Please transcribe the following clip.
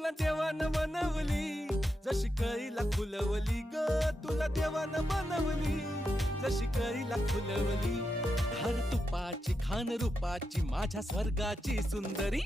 तुला देवानं बनवली जशी कळीला फुलवली ग, तुला देवानं बनवली जशी कळीला फुलवली. धार तुपाची खान रूपाची माझ्या स्वर्गाची सुंदरी.